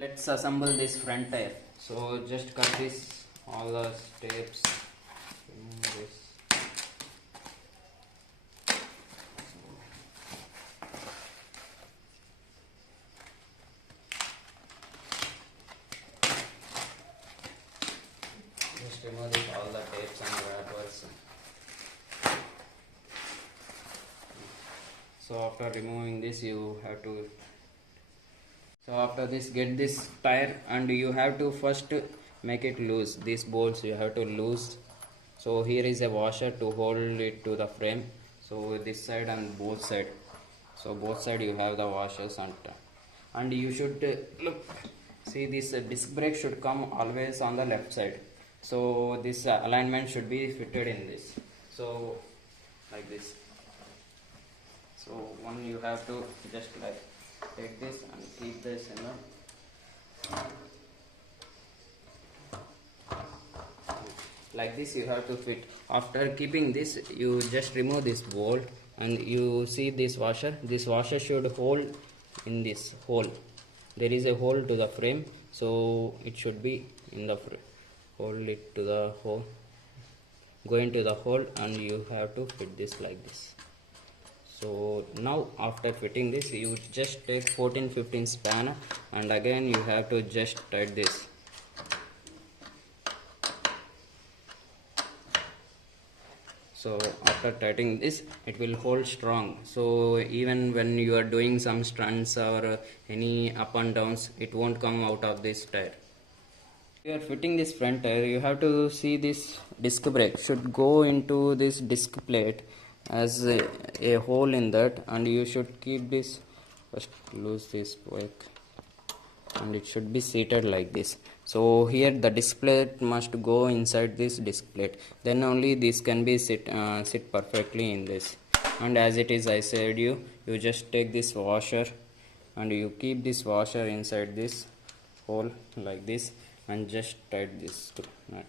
Let's assemble this front tire. So just cut this all the steps. Remove this. Just remove this, all the tapes and wrappers. So after removing this, you have to. So after this, get this tire and you have to first make it loose. These bolts you have to loose. So here is a washer to hold it to the frame. So this side and both side. So both side you have the washers and you should look. See, this disc brake should come always on the left side. So this alignment should be fitted in this. So like this. So one you have to just like take this and keep this in the like this you have to fit. After keeping this, you just remove this bolt and you see this washer should hold in this hole. There is a hole to the frame, so it should be in the frame. Hold it to the hole, go into the hole and you have to fit this like this. So now after fitting this, you just take 14-15 spanner and again you have to just tight this. So after tightening this, it will hold strong. So even when you are doing some stunts or any up and downs, it won't come out of this tire. If you are fitting this front tire, you have to see this disc brake should go into this disc plate as a hole in that, and you should keep this. First loose this brake and it should be seated like this. So here the disc plate must go inside this disc plate, then only this can be sit perfectly in this. And as it is, I said you just take this washer and you keep this washer inside this hole like this and just tight this nut.